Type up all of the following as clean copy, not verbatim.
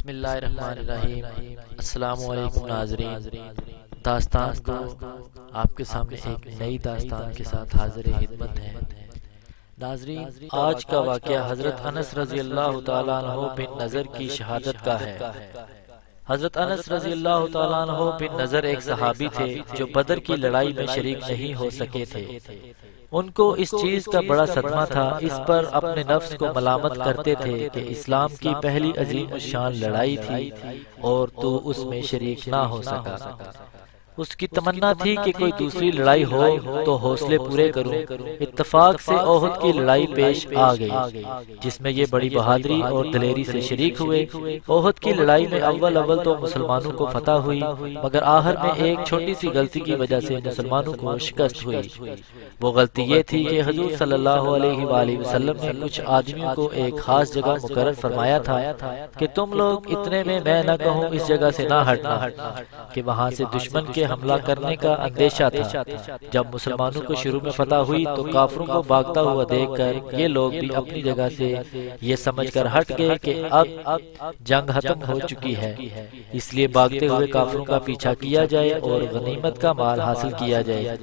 بسم اللہ الرحمن الرحیم۔ السلام علیکم ناظرین، داستان کو آپ کے سامنے ایک نئی داستان کے ساتھ حاضر خدمت ہے۔ ناظرین، آج کا واقعہ حضرت انس رضی اللہ تعالیٰ عنہ بن نظر کی شہادت کا ہے۔ حضرت انس رضی اللہ تعالیٰ عنہ بن نظر ایک صحابی تھے جو بدر کی لڑائی میں شریک نہیں ہو سکے تھے۔ ان کو اس چیز کا بڑا صدمہ تھا، اس پر اپنے نفس کو ملامت کرتے تھے کہ اسلام کی پہلی عظیم الشان لڑائی تھی اور تو اس میں شریک نہ ہو سکا۔ اس کی تمنا تھی کہ کوئی دوسری لڑائی ہو تو حوصلے پورے کروں۔ اتفاق سے احد کی لڑائی پیش آ گئی جس میں یہ بڑی بہادری اور دلیری سے شریک ہوئے۔ احد کی لڑائی میں اول تو مسلمانوں کو فتح ہوئی، مگر آخر میں ایک چھوٹی سی غلطی کی وجہ سے مسلمانوں کو شکست ہوئی۔ وہ غلطی یہ تھی کہ حضور صلی اللہ علیہ وآلہ وسلم نے کچھ آدمیوں کو ایک خاص جگہ مقرر فرمایا تھا کہ تم لوگ اتنے میں نہ کہوں اس جگہ سے نہ ہٹنا، کہ وہاں سے دشمن کے حملہ کرنے کا اندیشہ تھا۔ جب مسلمانوں کو شروع میں فتح ہوئی تو کافروں کو بھاگتا ہوا دیکھ کر یہ لوگ بھی اپنی جگہ سے یہ سمجھ کر ہٹ گئے کہ اب جنگ ختم ہو چکی ہے، اس لیے بھاگتے ہوئے کافروں کا پیچھا کیا جائے اور غنیمت کا مال حاصل کیا جائے۔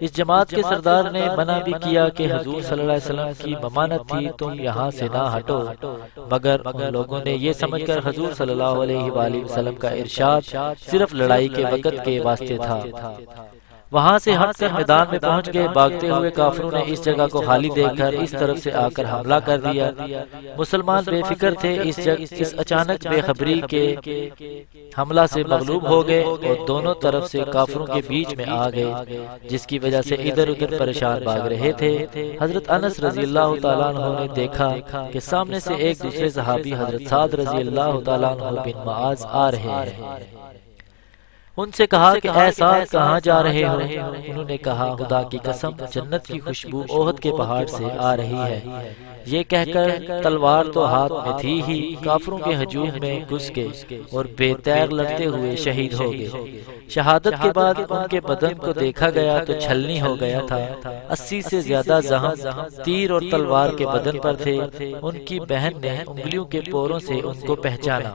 اس جماعت کے سردار نے منع بھی کیا کہ حضور صلی اللہ علیہ وسلم کی ممانت تھی تم یہاں سے نہ ہٹو، مگر ان لوگوں نے یہ سمجھ کر حضور صلی اللہ علیہ وآلہ وسلم کا ارشاد صرف لڑائی کے وقت کے واسطے تھا۔ وہاں سے ہٹ کر میدان میں پہنچ گئے۔ بھاگتے ہوئے کافروں نے اس جگہ کو خالی دیکھ کر اس طرف سے آ کر حملہ کر دیا۔ مسلمان بے فکر تھے، اس اچانک بے خبری کے حملہ سے مغلوب ہو گئے اور دونوں طرف سے کافروں کے بیچ میں آ گئے، جس کی وجہ سے ادھر ادھر پریشان بھاگ رہے تھے۔ حضرت انس رضی اللہ تعالیٰ عنہ نے دیکھا کہ سامنے سے ایک دوسرے صحابی حضرت سعد رضی اللہ تعالیٰ عنہ بن معاذ آ رہے ہیں۔ ان سے کہا کہ اے سعد کہاں جا رہے ہو؟ انہوں نے کہا خدا کی قسم جنت کی خوشبو احد کے پہاڑ سے آ رہی ہے۔ یہ کہہ کر تلوار تو ہاتھ میں تھی ہی، کافروں کے ہجوم میں گھس گئے اور بے تیغ لڑتے ہوئے شہید ہو گئے۔ شہادت کے بعد ان کے بدن کو دیکھا گیا تو چھلنی ہو گیا تھا۔ 80 سے زیادہ زخم تیر اور تلوار کے بدن پر تھے۔ ان کی بہن نے انگلیوں کے پوروں سے ان کو پہچانا۔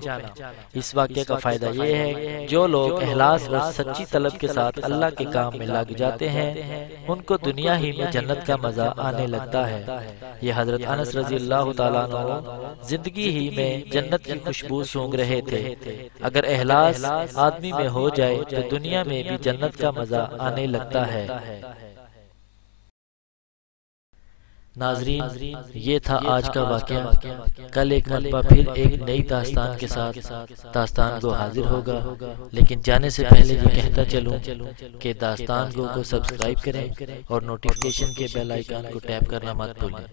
اس واقعے کا فائدہ یہ ہے جو لوگ اخلاص اور سچی طلب کے ساتھ اللہ کے کام میں لگ جاتے ہیں ان کو دنیا ہی میں جنت کا مزہ آنے لگتا ہے۔ یہ حضرت انس رضی اللہ تعالیٰ عنہ زندگی ہی میں جنت کی خوشبو سونگ رہے تھے۔ اگر اخلاص آدمی میں ہو جائے تو دنیا میں بھی جنت کا مزہ آنے لگتا ہے۔ ناظرین، یہ تھا آج کا واقعہ۔ کل ایک مرتبہ پھر ایک نئی داستان کے ساتھ داستان کو حاضر ہوگا، لیکن جانے سے پہلے یہ کہتا چلوں کہ داستان کو سبسکرائب کریں اور نوٹیفیکیشن کے بیل آئیکن کو ٹیپ کرنا مت بھولیں۔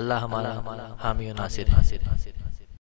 اللہ ہمارا حامی و ناصر ہے۔